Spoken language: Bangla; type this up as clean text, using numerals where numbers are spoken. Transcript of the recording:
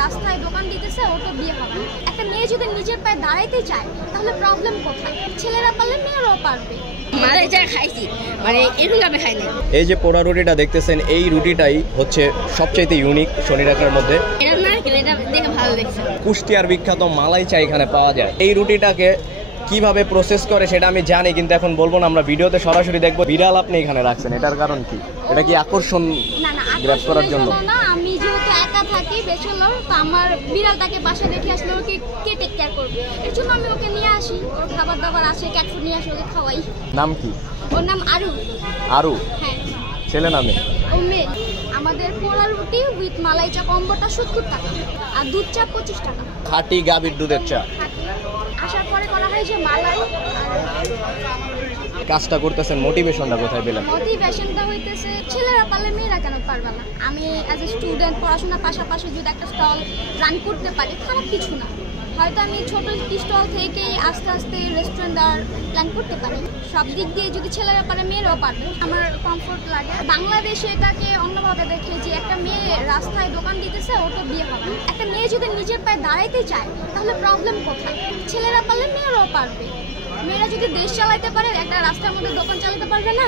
রাস্তায় দোকান দিতেছে ওর তো বিয়ে হবে। একটা মেয়ে যদি নিজের পায়ে দাঁড়াইতে চায় তাহলে প্রবলেম কোথায়? ছেলেরা পারলে মেয়েরাও পারবে। মালাই চা খাইছি, মানে এগুলো আমি খাই না। এই যে পোড়া রুটিটা দেখতেছেন, এই রুটিটাই হচ্ছে সবচাইতে ইউনিক শনি ঢাকার মধ্যে। এটা না এটা দেখে ভালো লাগছে। কুষ্টিয়ার বিখ্যাত মালাই চা এখানে পাওয়া যায়। এই রুটিটাকে কিভাবে প্রসেস করে সেটা আমি জানি, কিন্তু এখন বলবো না, আমরা ভিডিওতে সরাসরি দেখবো। বিড়াল আপনি এখানে রাখছেন, এটার কারণ কি? এটা কি আকর্ষণ গ্র্যাব করার জন্য? না, আমি যেহেতু একা থাকি ব্যাচেলর, তো আমার বিড়ালটাকে বাসা রেখে আসলে ওকে কে টেক কেয়ার করবে, এর জন্য আমি ওকে নিয়ে আসি। ওর খাবার দাবার আছে, ক্যাট ফুড নিয়ে আসি, ওকে খাওয়াই। নাম কি? ওর নাম আরু। আরু? হ্যাঁ। ছেলে নামে? ও মেয়ে। আমাদের পোড়া রুটি উইথ মালাই চা কম্বোটা 70 টাকা আর দুধ চা 25 টাকা। খাঁটি গাভীর দুধের চা। আসার পরে করা হয় যে মালাই। কাজটা করতেছেন, মোটিভেশনটা কোথায় পেলেন? মোটিভেশনটা হইতেছে ছেলেরা পারলে মেয়েরা কেন পারবে না। আমি অ্যাজ এ স্টুডেন্ট পড়াশোনার পাশাপাশি যদি একটা স্টল রান করতে পারি খারাপ কিছু না। হয়তো আমি ছোট স্টল থেকে আস্তে আস্তে রেস্টুরেন্ট দেওয়ার প্ল্যান করতে পারি। সব দিক দিয়ে যদি ছেলেরা পারে মেয়েরাও পারবে, আমার কমফোর্ট লাগে। বাংলাদেশে এটাকে অন্যভাবে দেখে যে একটা মেয়ে রাস্তায় দোকান দিতেছে ওর তো বিয়ে হবে। একটা মেয়ে যদি নিজের পায়ে দাঁড়াইতে চায় তাহলে প্রবলেম কোথায়? ছেলেরা পারলে মেয়েরাও পারবে। মেয়েরা যদি দেশ চালাইতে পারে, একটা রাস্তার মধ্যে দোকান চালাতে পারবে না?